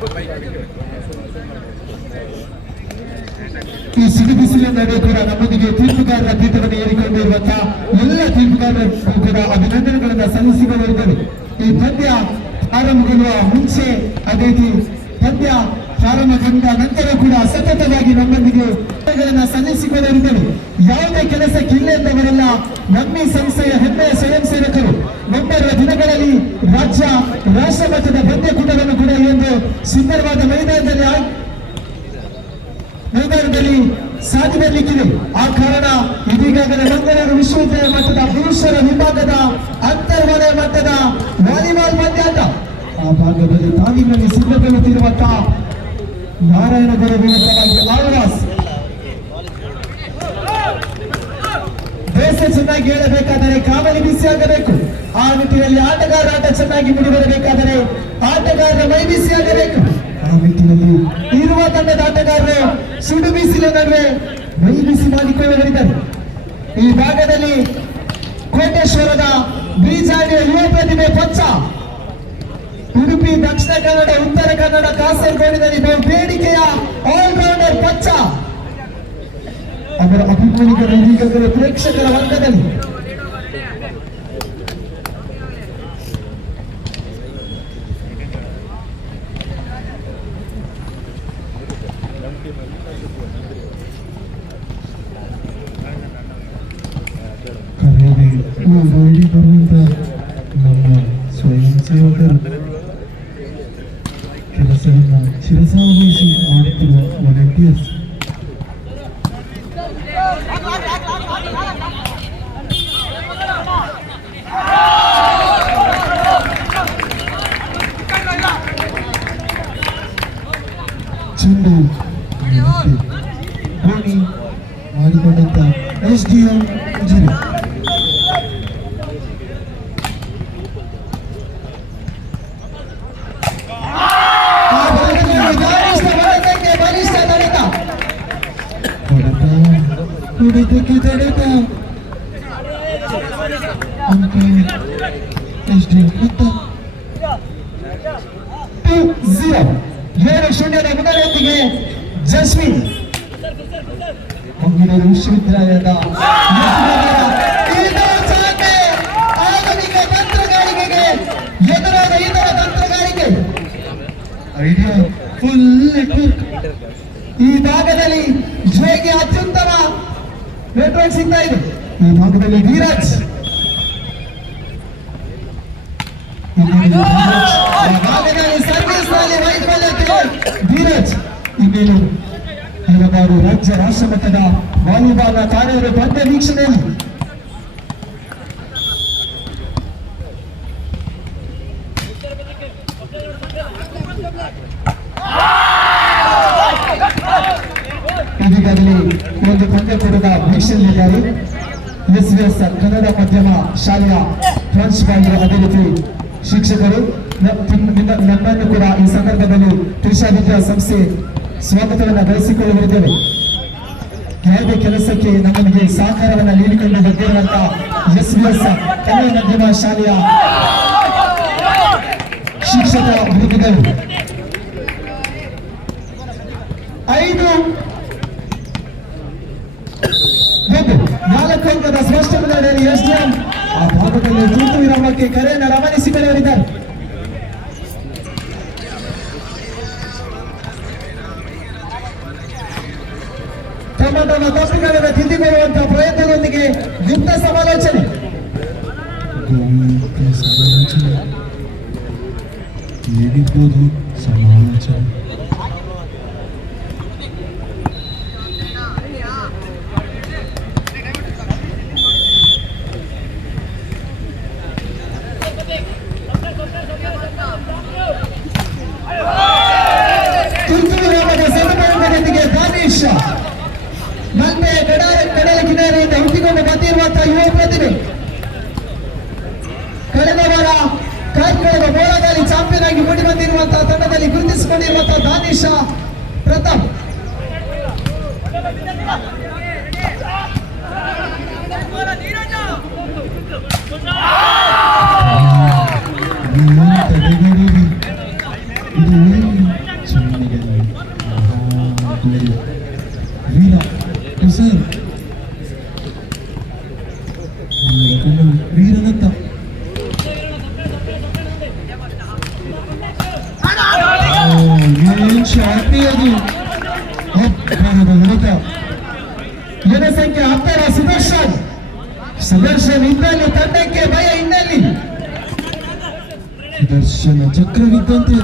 ಈ ಸಿಡಿ ಬಿಸಿಲಿನ ನಡುವೆ ಕೂಡ ನಮ್ಮೊಂದಿಗೆ ತೀರ್ಪುಗಾರರ ಪೀಠವನ್ನು ಏರಿಕೊಂಡಿರುವಂತಹ ಎಲ್ಲ ತೀರ್ಪುಗಾರರಿಗೂ ಕೂಡ ಅಭಿನಂದನೆಗಳನ್ನ ಸಲ್ಲಿಸಿಕೊಂಡಿರುತ್ತೇವೆ. ಈ ಪಂದ್ಯ ಪ್ರಾರಂಭಗೊಳ್ಳುವ ಮುಂಚೆ ಅದೇ ರೀತಿ ಪಂದ್ಯ ಪ್ರಾರಂಭಗೊಂಡ ನಂತರ ಕೂಡ ಸತತವಾಗಿ ನಮ್ಮೊಂದಿಗೆ ಸಲ್ಲಿಸಿಕೊಂಡಿರುತ್ತೇವೆ. ಯಾವುದೇ ಕೆಲಸಕ್ಕೆ ಇಲ್ಲೆಂದವರೆಲ್ಲ ನಮ್ಮ ಸಂಸ್ಥೆಯ ಹೆಮ್ಮೆಯ ಸ್ವಯಂ ಸೇವಕರು ಮುಂಬರುವ ದಿನಗಳಲ್ಲಿ ರಾಜ್ಯ ರಾಷ್ಟ್ರ ಮಟ್ಟದ ಪಂದ್ಯಕೂಟವನ್ನು ಕೂಡ ಈ ಒಂದು ಸುಂದರವಾದ ಮೈದಾನದಲ್ಲಿ ಸಾಧಿಸಲಿಕ್ಕಿದೆ. ಆ ಕಾರಣ ಇದೀಗಾಗಲೇ ಮಂಗಳೂರು ವಿಶ್ವವಿದ್ಯಾಲಯ ಮಟ್ಟದ ಪುರುಷರ ವಿಭಾಗದ ಅಂತರ್ವಲಯ ಮಟ್ಟದ ವಾಲಿಬಾಲ್ ಪಂದ್ಯಾಟ ಆ ಭಾಗದಲ್ಲಿ ತಾವಿನಲ್ಲಿ ಸಿದ್ಧಗೊಳ್ಳುತ್ತಿರುವಂತಹ ನಾರಾಯಣಗೌಡ ವಿರುದ್ಧವಾಗಿ ಆಳ್ವಾಸ್ ಬೇಸೆ ಚೆನ್ನಾಗಿ ಹೇಳಬೇಕಾದರೆ ಕಾವಲಿ ಬಿಸಿಯಾಗಬೇಕು. ಆ ನಿಟ್ಟಿನಲ್ಲಿ ಆಟಗಾರರ ಆಟ ಚೆನ್ನಾಗಿ ಮುಡಿಬರಬೇಕಾದರೆ ಆಟಗಾರರ ಮೈ ಬಿಸಿಯಾಗಬೇಕು. ಆ ನಿಟ್ಟಿನಲ್ಲಿ ಇರುವ ತಂಡದ ಆಟಗಾರರು ಸುಡು ಬಿಸಿಲ ನಡುವೆ ಮೈ ಬಿಸಿ ಮಾಡಿಕೊಳ್ಳಬರಿದ್ದಾರೆ. ಈ ಭಾಗದಲ್ಲಿ ಕೋಟೇಶ್ವರದ ಬೀಜಾಡಿಯ ಯುವ ಪ್ರತಿಭೆ ಪಚ್ಚ, ಉಡುಪಿ, ದಕ್ಷಿಣ ಕನ್ನಡ, ಉತ್ತರ ಕನ್ನಡ, ಕಾಸರಗೋಡಿನಲ್ಲಿ ಬೇಡಿಕೆಯ ಆಲ್ರೌಂಡರ್ ಪಚ್ಚ ಅವರ ಅಭಿಮಾನಿಗಳ ಈಗಾಗಲೇ ಪ್ರೇಕ್ಷಕರ ವರ್ಗದಲ್ಲಿ ಓಡಿ ಬರುವಂತ ನಮ್ಮ ಸ್ವಯಂ ಸೇವಕರು ಕೆಲಸವನ್ನ ಶಿರಸಾವಹಿಸಿ ಮಾಡುತ್ತಿರುವ ವಾಲಂಟಿಯರ್ಸ್ ಚೆಂಡು ಗೋಣಿ ಮಾಡಿಕೊಂಡಂತ SDM ಜಿಲ್ಲೆ ಹೊಡೆತಕ್ಕೆ ತಡೆತ ಅಂಕ SDM 2-0 ಮುನ್ನಡೆಯೊಂದಿಗೆ ಜಸ್ಮಿನ್ ಮಂಗಳೂರು ವಿಶ್ವವಿದ್ಯಾಲಯದ ಆಧುನಿಕ ತಂತ್ರಗಾರಿಕೆಗೆ ಎದುರಾದ ಇತರ ತಂತ್ರಗಾರಿಕೆ ಐಡಿಯಾ ಫುಲ್ ನೆಟ್ವರ್ಕ್. ಈ ಭಾಗದಲ್ಲಿ ಜೋಗಿ ಅತ್ಯುತ್ತಮ ನೆಟ್ವರ್ಕ್ ಸಿಗ್ತಾ ಇದೆ. ಈ ಭಾಗದಲ್ಲಿ ಧೀರಜ್ ಸರ್ವಿಸ್ ನಲ್ಲಿ ವೈಫಲ್ಯತೆ ಧೀರಜ್ ಇನ್ನೇನು ಹಲವಾರು ರಾಜ್ಯ ರಾಷ್ಟ್ರ ಮಟ್ಟದ ವಾಲಿಬಾಲ್ ತಾರೆಯರು ಪಂದ್ಯ ವೀಕ್ಷಣೆಯಲ್ಲಿ ಇದೀಗಾಗಲೇ ಒಂದು ಪಂದ್ಯಕೂಟದ ವೀಕ್ಷಣೆಯಲ್ಲಿದ್ದಾರೆ. SVS ಕನ್ನಡ ಮಾಧ್ಯಮ ಶಾಲೆಯ ಪ್ರಾಂಶುಪಾಲರು ಅದೇ ರೀತಿ ಶಿಕ್ಷಕರು ನಮ್ಮನ್ನು ಕೂಡ ಈ ಸಂದರ್ಭದಲ್ಲಿ ತ್ರಿಷಾ ವಿದ್ಯಾಸಂಸ್ಥೆ ಸ್ವಾಗತವನ್ನು ಬಯಸಿಕೊಳ್ಳುತ್ತಿದ್ದೇವೆ. ಯಾವುದೇ ಕೆಲಸಕ್ಕೆ ನಮಗೆ ಸಹಕಾರವನ್ನು ನೀಡಿಕೊಂಡು ಬಂದಿರುವಂತಹ SVS ಕನ್ನಡ ಮಾಧ್ಯಮ ಶಾಲೆಯ ಶಿಕ್ಷಕ ವೃಂದಗಳು 5-4 ಅಂಕದ ಸ್ಪಷ್ಟ ಮುನ್ನಡೆಯಲ್ಲಿ SDM ಆ ಭಾಗದಲ್ಲಿ ತುರ್ತು ವಿರಾಮಕ್ಕೆ ಕರೆಯನ್ನು ರವಾನಿಸಿಕೊಳ್ಳಲಿದ್ದಾರೆ. ತಮ್ಮ ತಪ್ಪುಗಳನ್ನು ತಿದ್ದಿಕೊಳ್ಳುವಂತಹ ಪ್ರಯತ್ನದೊಂದಿಗೆ ಗುಪ್ತ ಸಮಾಲೋಚನೆ ಹೇಗಿರ್ಬೋದು ಸಮಾಲೋಚನೆ ಮಲ್ಪೆಯ ಕಡಲ ಕಿನಾರೆಯಿಂದ ಹುಟ್ಟಿಕೊಂಡು ಬಂದಿರುವಂತಹ ಯುವ ಪ್ರತಿಭೆ ಕಳೆದ ವಾರ ಕಾರ್ಕಳದ ಬೋಳದಲ್ಲಿ ಚಾಂಪಿಯನ್ ಆಗಿ ಮೂಡಿ ಬಂದಿರುವಂತಹ ತಂಡದಲ್ಲಿ ಗುರುತಿಸಿಕೊಂಡಿರುವಂತಹ ದಾನಿಶ ಪ್ರತಾಪ್ ಇದು ಸರ್ ವೀರನತ್ತ ಏನ್ ಶಾಟಿ ಅದು ಅಬ್ಬರದ ಹೊಡೆತ ಜನಸಂಖ್ಯೆ 10 ಸುದರ್ಶನ್ ಇನ್ನಲ್ಲಿ ತಂಡಕ್ಕೆ ಭಯ ಇನ್ನಲ್ಲಿ ದರ್ಶನ ಚಕ್ರವಿದ್ದಂತೆ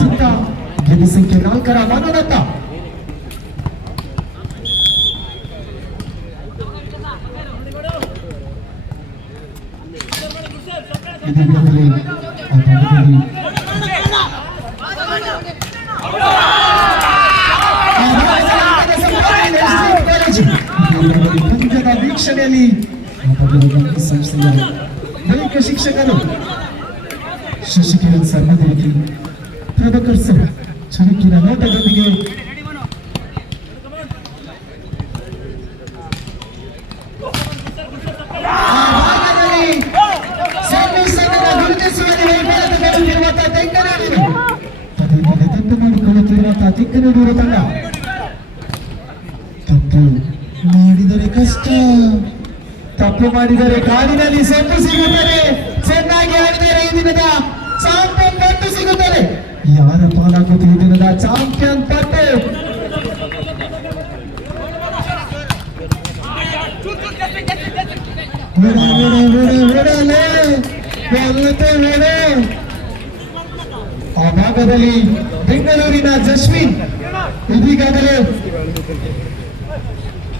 ಚಿತ್ತ ಜನಸಂಖ್ಯೆ 4 ಮನೋನತ್ತ ಪಂದ್ಯದ ವೀಕ್ಷಣೆಯಲ್ಲಿ ಸಂಸ್ಥೆಯ ದೈಹಿಕ ಶಿಕ್ಷಕರು ಶಶಿಕಿರಣ್ ಸರ್ವದೇವಿ ಪ್ರಭಾಕರ್ ಸರ್ ಚುರುಕಿನ ನೋಟದೊಂದಿಗೆ ತಿಕ್ಕನೂರು ತಂಡ ತಪ್ಪು ಮಾಡಿದರೆ ಕಷ್ಟ ತಪ್ಪು ಮಾಡಿದರೆ ಕಾಲಿನಲ್ಲಿ ಸೊಪ್ಪು ಸಿಗುತ್ತದೆ ಚೆನ್ನಾಗಿ ಆಡಿದರೆ ಈ ದಿನದ ಚಾಂಪಿಯನ್ ಪಟ್ಟು ಸಿಗುತ್ತದೆ ಯಾರ ಪಾಲಾಗುವುದು ಈ ದಿನದ ಚಾಂಪಿಯನ್ ಪಟ್ಟು ಆ ಭಾಗದಲ್ಲಿ ಬೆಂಗಳೂರಿನ ಜಸ್ವಿನ್ ಇದೀಗಾಗಲೇ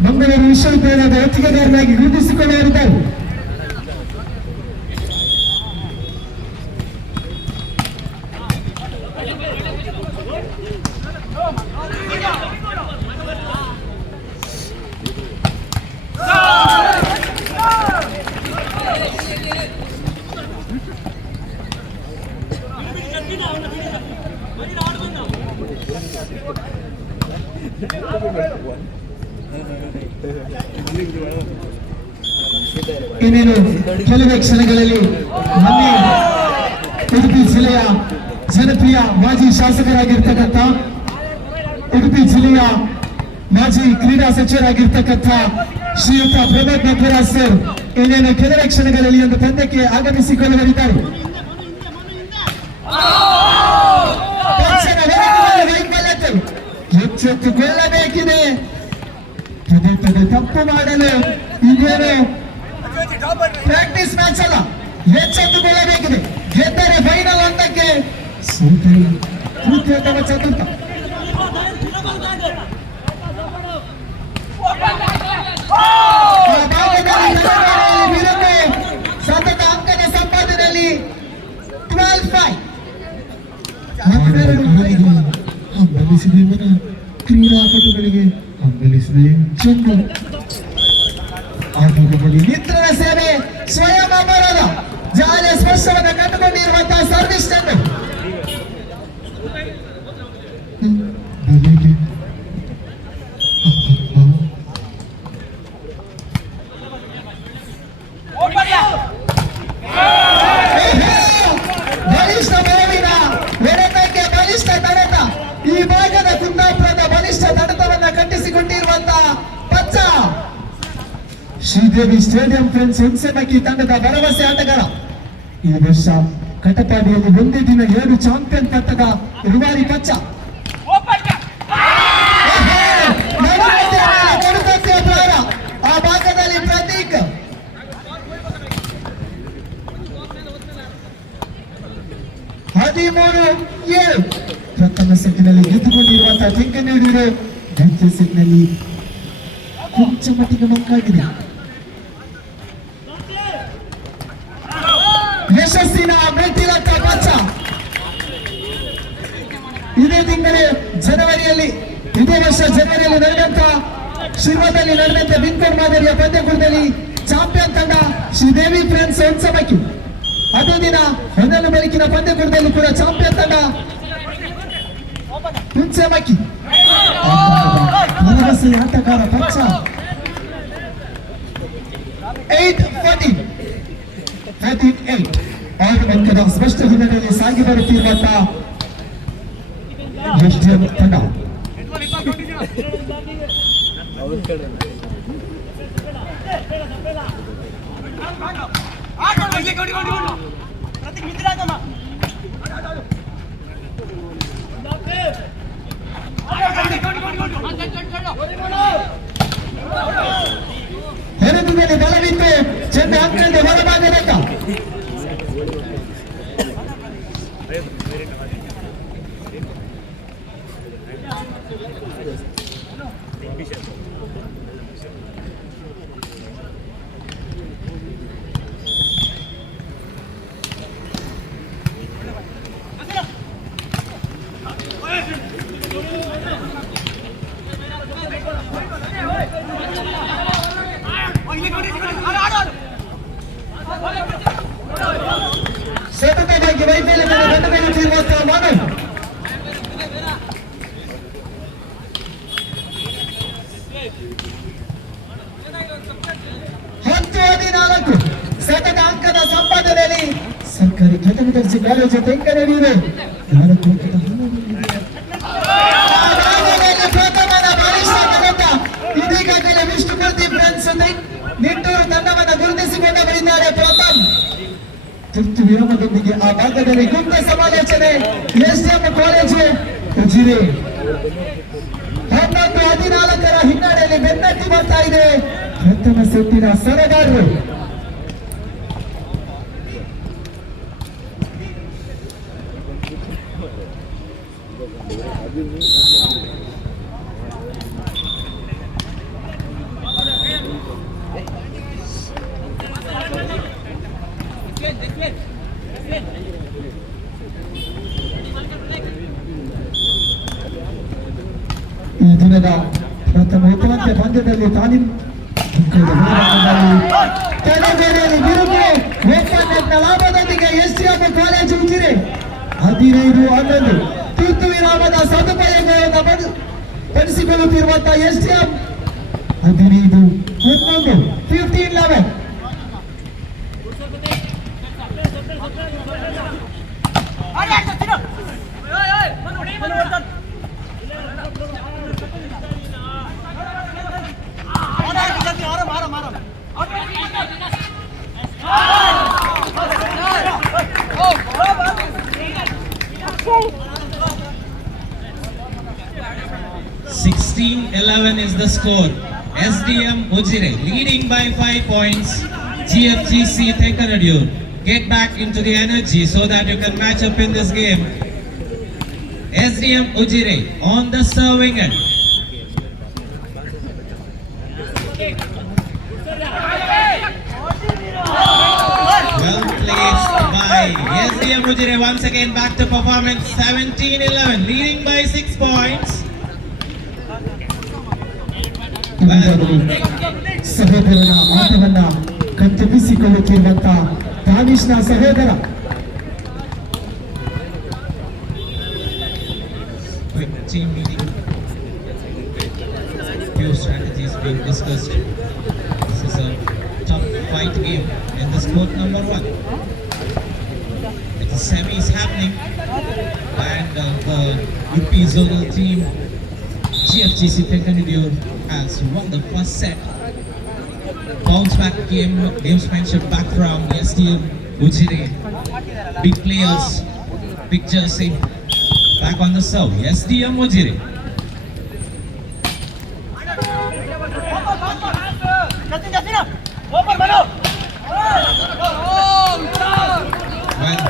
ಮಂಗಳೂರು ವಿಶ್ವವಿದ್ಯಾಲಯದ ಒತ್ತಿಗೆದಾರನಾಗಿ ಗುರುತಿಸಿಕೊಂಡಿದ್ದಾರೆ. ಇನ್ನೇನು ಕೆಲವೇ ಕ್ಷಣಗಳಲ್ಲಿ ಮೊನ್ನೆ ಉಡುಪಿ ಜಿಲ್ಲೆಯ ಜನಪ್ರಿಯ ಮಾಜಿ ಶಾಸಕರಾಗಿರ್ತಕ್ಕಂಥ ಉಡುಪಿ ಜಿಲ್ಲೆಯ ಮಾಜಿ ಕ್ರೀಡಾ ಸಚಿವರಾಗಿರ್ತಕ್ಕಂಥ ಶ್ರೀಯುತ ಪ್ರಮೋದ್ ಮಧ್ವರಾಜ್ ಸರ್ ಇನ್ನೇನು ಕೆಲವೇ ಕ್ಷಣಗಳಲ್ಲಿ ಒಂದು ಪಂದ್ಯಕ್ಕೆ ಆಗಮಿಸಿಕೊಳ್ಳಲಿದ್ದಾರೆ. ಎಚ್ಚೆತ್ತುಕೊಳ್ಳಬೇಕಿದೆ. ಪದೇ ಪದೇ ತಪ್ಪು ಮಾಡಲು ಇದೇನು ಪ್ರಾಕ್ಟೀಸ್ ಮ್ಯಾಚ್ ಅಲ್ಲ, ಎಚ್ಚೆತ್ತುಕೊಳ್ಳಬೇಕಿದೆ. ಗೆದ್ದರೆ ಫೈನಲ್ ಹಂತಕ್ಕೆ, ಸೋತರೆ ತೃತೀಯ ಅಥವಾ ಚತುರ್ಥ. ಸತತ ಅಂಕದ ಸಂಪಾದನೆಯಲ್ಲಿ 12-5 ಹಂಬಲಿಸಿದೆ ಮನ ಕ್ರೀಡಾಪಟುಗಳಿಗೆ ಹಂಬಲಿಸಿದೆ ಚೆಂಡು. ಆಟದಲ್ಲಿ ಮಿತ್ರರ ಸೇವೆ ಸ್ವಯಂ ಅಮರದ ಜಾಲಿಯ ಸ್ಪರ್ಶವನ್ನು ಕಂಡುಕೊಂಡಿರುವಂತಹ ಸರ್ವಿಸ್ ಚೆಂಡು. ಬೆಲೆಗೆ ಬಲಿಷ್ಠ ಮೇವಿನ ಹೊಡೆತಕ್ಕೆ ಬಲಿಷ್ಠ ತಡೆತ. ಈ ಭಾಗದ ಕುಂದಾಪುರದ ಬಲಿಷ್ಠ ತಡೆತವನ್ನ ಕಟ್ಟಿಸಿಕೊಂಡಿರುವಂತಹ ಪಚ್ಚ ಶ್ರೀದೇವಿ ಸ್ಟೇಡಿಯಂ ಫ್ರೆಂಡ್ಸ್ ಹುಣಸೆಮಕ್ಕಿ ತಂಡದ ಭರವಸೆ ಆಟಗಾರ. ಈ ವರ್ಷ ಕಟಪಾಡಿಯಲ್ಲಿ ಒಂದೇ ದಿನ 7 ಚಾಂಪಿಯನ್ ಪಟ್ಟದ ರೂವಾರಿ ಪಚ್ಚ. ಆ ಭಾಗದಲ್ಲಿ ಪ್ರತೀಕ್. ಹದಿಮೂರು 7 ಪ್ರಥಮ ಸೆಟ್ನಲ್ಲಿ ಗೆದ್ದುಕೊಂಡಿರುವಂತಹ ತೆಂಕನೂರು ದ್ವಿತೀಯ ಸೆಟ್ನಲ್ಲಿ ಕೊಂಚ ಮಟ್ಟಿಗೆ ಮಂಕಾಗಿದೆ. ಯಶಸ್ಸಿನ ಮೆಟ್ಟಿಲತ್ತ ಪಚ್ಚ. ಇದೇ ತಿಂಗಳು ಇದೇ ವರ್ಷ ಜನವರಿಯಲ್ಲಿ ನಡೆದಂತ ಶಿರ್ವದಲ್ಲಿ ನಡೆದಂತ ಬಿನ್ಕೋಡ್ ಮಾದರಿಯ ಪಂದ್ಯಕೂಟದಲ್ಲಿ ಚಾಂಪಿಯನ್ ತಂಡ ಶ್ರೀದೇವಿ ಫ್ರೆಂಡ್ಸ್ ಹುಣಸೆಮಕ್ಕಿ. ಅದೇ ದಿನ ಹೊನ್ನಲು ಬೆಳಕಿನ ಪಂದ್ಯಕೂಟದಲ್ಲಿ ಕೂಡ ಚಾಂಪಿಯನ್ ತಂಡ ಹುಣಸೆಮಕ್ಕಿ. ಭರವಸೆ ಆಟಗಾರ ಪಚ್ಚ 8-14. 13-8. 6 ಅಂಕದ ಸ್ಪಷ್ಟ ಹಿನ್ನಡೆಯಲ್ಲಿ ಸಾಗಿ ಬರುತ್ತಿರುವಂತಹ ಎಸ್ಡಿಎಂ ತಂಡ. ಹೊರದಿನಲ್ಲಿ ಬಲವಿತ್ತು, ಚೆಂದ ಅಂಕಣದ ಹೊರಭಾಗದತ್ತ. ಸತತವಾಗಿ ವೈಫಲ್ಯವನ್ನು ಕಂಡುಬರುತ್ತಿರುವಂತಹ ಮಾನವ್ 10-14 ಸತತ ಅಂಕದ ಸಂಪಾದನೆಯಲ್ಲಿ ಸರ್ಕಾರಿ ಪ್ರಥಮ ದರ್ಜೆ ಕಾಲೇಜು ತೆಂಕನಡಿಯಿದೆ. 4 ಅಂಕದ ಪ್ರಥಮನ ಬಲಿಷ್ಠ ಇದೀಗಾಗಲೇ ವಿಷ್ಣುಮೂರ್ತಿ ಫ್ರೆಂಡ್ಸ್ ನಿಟ್ಟೂರು ತಂಡವನ್ನು ಗುರುತಿಸಿಕೊಂಡವರಿದ್ದಾರೆ. ಪ್ರಥಮ್ ತುರ್ತು ವಿರಾಮದೊಂದಿಗೆ ಆ ಭಾಗದಲ್ಲಿ ಗುಪ್ತ ಸಮಾಲೋಚನೆ. ಎಸ್ಡಿಎಂ ಕಾಲೇಜು ಉಜಿರೆ 11-14 ಹಿನ್ನಡೆಯಲ್ಲಿ ಬೆನ್ನಟ್ಟಿ ಬರ್ತಾ ಇದೆ ಪ್ರಥಮ ಸುತ್ತಿನ ಸರದಾರರು. ಈ ದಿನದ ಪ್ರಥಮ ಉಪವಂತ್ಯ ಪಂದ್ಯದಲ್ಲಿ ತಾಲೀಮ್ ತಲೆಬೇರೆಯಲ್ಲಿ ಬಿರುಕು ಒಪ್ಪಂದದ ಲಾಭದೊಂದಿಗೆ ಎಸ್ಡಿಎಂ ಕಾಲೇಜು ಉಜಿರೆ 15-11 ತುರ್ತು ವಿರಾಮದ ಸದುಪಯೋಗವನ್ನು ಪಡಿಸಿಕೊಳ್ಳುತ್ತಿರುವಂತಹ SDM 15-11 15-11. Is the score. SDM Ujire leading by 5 points. GFGC Thekkanadiur, get back into the energy so that you can match up in this game. SDM Ujire on the serving end. Well placed by SDM Ujire once again, back to performance. 17-11 leading by 6 points. ಸಹೋದರನ ಆಟವನ್ನ ಕತ್ತರಿಸಿಕೊಳ್ಳುತ್ತಿರುವಂತಹ ದಾನಿಶ್ನ ಸಹೋದರ. Quick team meeting. Few strategies being discussed. This is a tough fight game in the sport number 1. It's a semis happening, and the UP zonal team GFGC Thekkanadiur has won the first set. Bounce back gamesmanship back from SDM Ujire. Big players, big jersey, back on the serve. SDM Ujire. Well,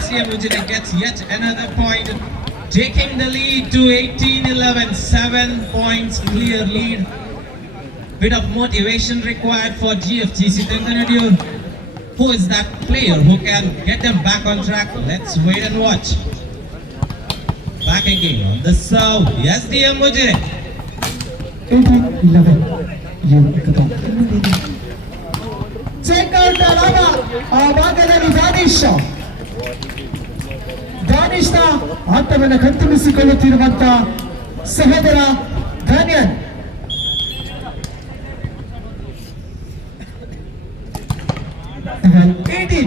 SDM Ujire gets yet another point, taking the lead to 18-11, 7 points clear lead. Bit of motivation required for GFGC Thekkanadiur. Who is that player who can get them back on track? Let's wait and watch. Back again on the serve, SDM Ujire. 18-11 check out ಲಾಭ ಆ ಭಾಗದಲ್ಲಿ ದಾನಿಶ್ನ ಆಟವನ್ನು ಕತ್ತರಿಸಿಕೊಳ್ಳುತ್ತಿರುವಂತಹ ಸಹೋದರ ಧಾನ್ಯನ್. 18.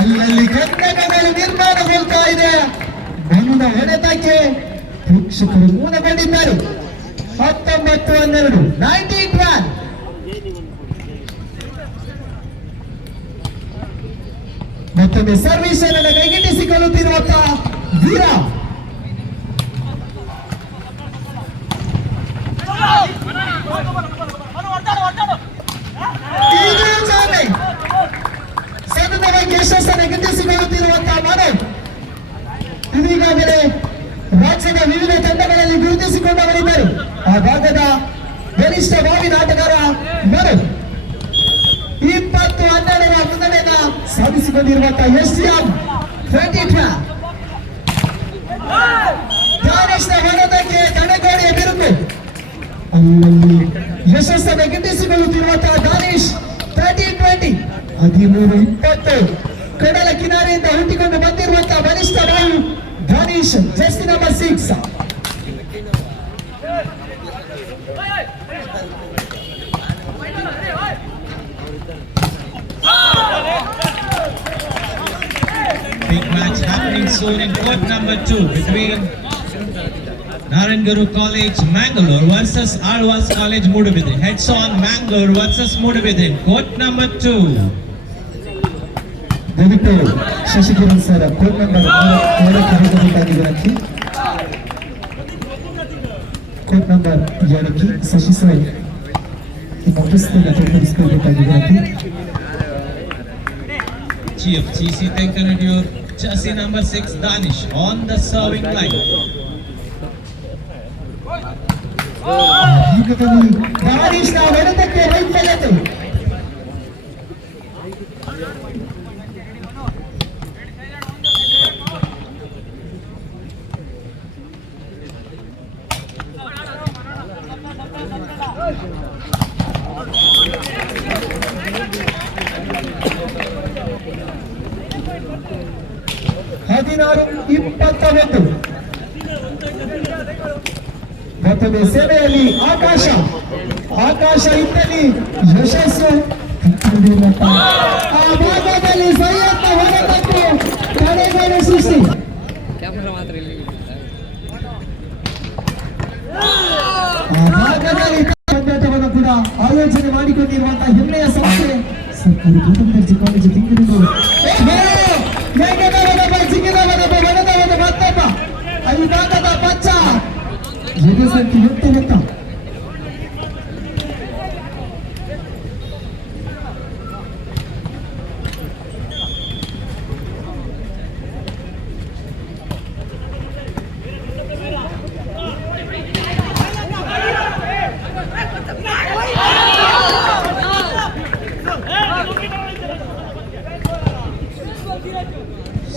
ಅಲ್ಲಲ್ಲಿ ಕಂದಕಗಳು ನಿರ್ಮಾಣಗೊಳ್ತಾ ಇದೆ. ಮಣ್ಣದ ಹೊಡೆತಕ್ಕೆ ಪ್ರೇಕ್ಷಕರು ಮೂನಗೊಂಡಿದ್ದಾರೆ. 19-12 19-12. ಮತ್ತೊಮ್ಮೆ ಸರ್ವಿಸ್ ಅನ್ನು ಕೈಗೆಟ್ಟಿಸಿಕೊಳ್ಳುತ್ತಿರುವಂತಹ ವೀರ ಸತತವಾಗಿ ಯಶಸ್ಸನ್ನು ಗಿಟ್ಟಿಸಿಕೊಳ್ಳುತ್ತಿರುವಂತಹ ಮನೋ ಇದೀಗಾಗಲೇ ರಾಜ್ಯದ ವಿವಿಧ ತಂಡಗಳಲ್ಲಿ ಗುರುತಿಸಿಕೊಂಡವರಿದ್ದರು. ಆ ಭಾಗದ ಬಲಿಷ್ಠ ಭಾವಿ ಆಟಗಾರ ಮನೋ 20-12 ಮುನ್ನಡೆಯನ್ನ ಸಾಧಿಸಿಕೊಂಡಿರುವಂತಹ ಎಸ್ಟಿಎಂ 2012 ದಾನಿಶ್ನ ಹೊಡೆತಕ್ಕೆ ತಡೆಗೋಡೆಯ ಬಿರುಕು ಅಲ್ಲಲ್ಲಿ ಯಶಸ್ಸನ್ನು ಗಿಟ್ಟಿಸಿಕೊಳ್ಳುತ್ತಿರುವಂತಹ ದಾನಿಶ್ 13-20 13-20 ಕಡಲ ಕಿನಾರೆಯಿಂದ ಹುಟ್ಟಿಕೊಂಡು ಬಂದಿರುವಂತಹ ಬಲಿಷ್ಠ ಬಾವು ದಾನಿಶ್ just number 6. Big match happening soon in court number 2 between Naranguru College Mangalore versus Alwas College Mudabidri. Heads on Mangalore versus Mudabidri. Court number 2. ದಯವಿಟ್ಟು ಶಶಿಕಿರಣ್ ಸರ್ ಕೋಡ್ ನಂಬರ್ 2 ಕರೆಯಬೇಕಾಗಿ ವಿನಂತಿ. ಕೋಡ್ ನಂಬರ್ 2 ಶಶಿ ಸರ್ ನಿಮ್ಮ ಪುಸ್ತಕವನ್ನು ತೋರಿಸಬೇಕಾಗಿ ವಿನಂತಿ. GFGC Tenkanadiur, jersey number 6 Danish on the serving line. ದಾನಿಶ್ ನ ಹೊಡೆತಕ್ಕೆ ವೈಫಲ್ಯತೆ. ಹದಿನಾರು 21 ಮತ್ತೊಮ್ಮೆ ಸೇವೆಯಲ್ಲಿ ಆಕಾಶ ಇದ್ದಲ್ಲಿ ಯಶಸ್ಸು. ಆ ಭಾಗದಲ್ಲಿ ಸೈಯದ್ ಹೊಡೆತಕ್ಕೆ ತಡೆಗೋಡೆ ಸೃಷ್ಟಿ. ಆ ಭಾಗದಲ್ಲಿ ಪಂದ್ಯಾಟವನ್ನು ಕೂಡ ಆಯೋಜನೆ ಮಾಡಿಕೊಂಡಿರುವಂತಹ ಹೆಮ್ಮೆಯ ಸಂಸ್ಥೆ ಸರ್ಕಾರಿ ಪ್ರಥಮ ದರ್ಜೆ ಕಾಲೇಜು ತಿಂಗಳೂರು. ಮತ್ತೊಬ್ಬ ಐದಾಗದ ಪಚ್ಚ ಜಗಸಂಖ್ಯೆ ಎತ್ತ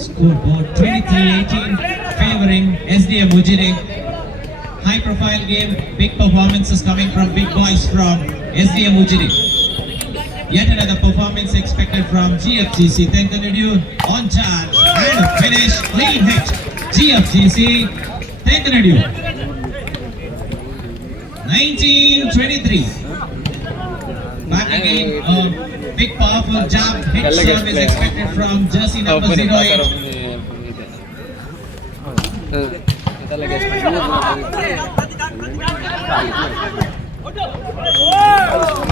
Scoreboard 23-18 favoring SDM Ujire. High profile game, big performances coming from big boys from SDM Ujire. Yet another performance expected from GFGC Tenkanadiur on charge and finish clean hit. GFGC Tenkanadiur 19-23. Back again, a big powerful jab hit serve is expected from jersey number 08.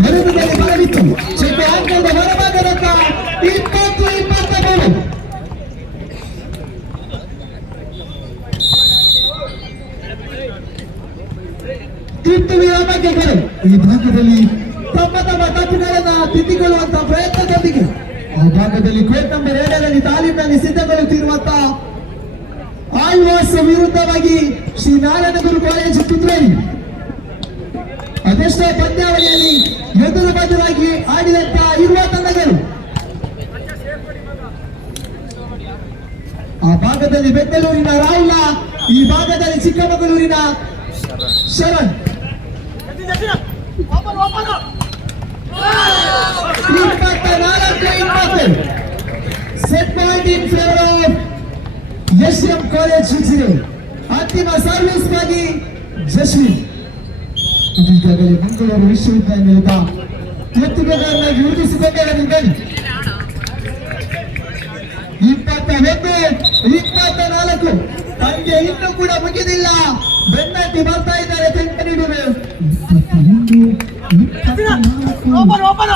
ಮರುವಿನಲ್ಲಿ ಬರಲಿತ್ತು ಚೆಂಡು ಅಂಕದ ಹೊರಭಾಗದತ್ತ 20-23. ಕಿತ್ತು ವಿರಾಮಕ್ಕೆ ಬರು. ಈ ಭಾಗದಲ್ಲಿ ತಮ್ಮ ತಪ್ಪುಗಳನ್ನ ತಿದ್ದಿಕೊಳ್ಳುವಂತಹ ಪ್ರಯತ್ನದೊಂದಿಗೆ ಆ ಭಾಗದಲ್ಲಿ court number 2 ತಾಲೀಮಿನಲ್ಲಿ ಸಿದ್ಧಗೊಳ್ಳುತ್ತಿರುವಂತಹ Alva's ವಿರುದ್ಧವಾಗಿ ಶ್ರೀ ನಾರಾಯಣಗುರು ಕಾಲೇಜು ಕುದ್ರೇರಿ ಅದೆಷ್ಟೋ ಪಂದ್ಯಾವಳಿಯಲ್ಲಿ ಎದುರು ಬದುರಾಗಿ ಆಡಿದಂತಹ ಇರುವ ತಂಡಗಳು. ಆ ಭಾಗದಲ್ಲಿ ಬೆಂಗಳೂರಿನ ರಾಹುಲ, ಈ ಭಾಗದಲ್ಲಿ ಚಿಕ್ಕಮಗಳೂರಿನ Sharan. 24-20 set point in favour of SM college Ujire. ಅಂತಿಮ ಸರ್ವಿಸ್ಗಾಗಿ ಜಸ್ವಿನ್ ಇದೀಗಾಗಲೇ ಮಂಗಳೂರು ವಿಶ್ವವಿದ್ಯಾನಿಲಯದ ಎತ್ತುಗಾರನಾಗಿ ರೂಢಿಸಿಕೊಂಡಿದ್ದಾರೆ. 21-24 ತಂಗೆ ಇನ್ನೂ ಕೂಡ ಮುಗಿದಿಲ್ಲ. ಬೆನ್ನಟ್ಟಿ ಬರ್ತಾ ಇದ್ದಾರೆ ತೆಂಕನೀಡೂರು. 21-24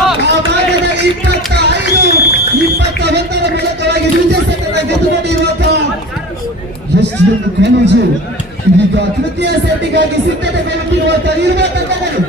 ಆ ಭಾಗದಲ್ಲಿ 25-21ರ ಮೂಲಕವಾಗಿ ದ್ವಿತೀಯ ಸೆಟ್ಟನ್ನ ಗೆದ್ದುಕೊಂಡಿರುವಂತಹ ಎಸ್ಡಿಎಂ ಕಾಲೇಜು ಇದೀಗ ತೃತೀಯ ಸೆಟ್ಟಿಗಾಗಿ ಸಿದ್ಧತೆಗೊಳ್ಳುತ್ತಿರುವಂತಹ ತಂಡಗಳು.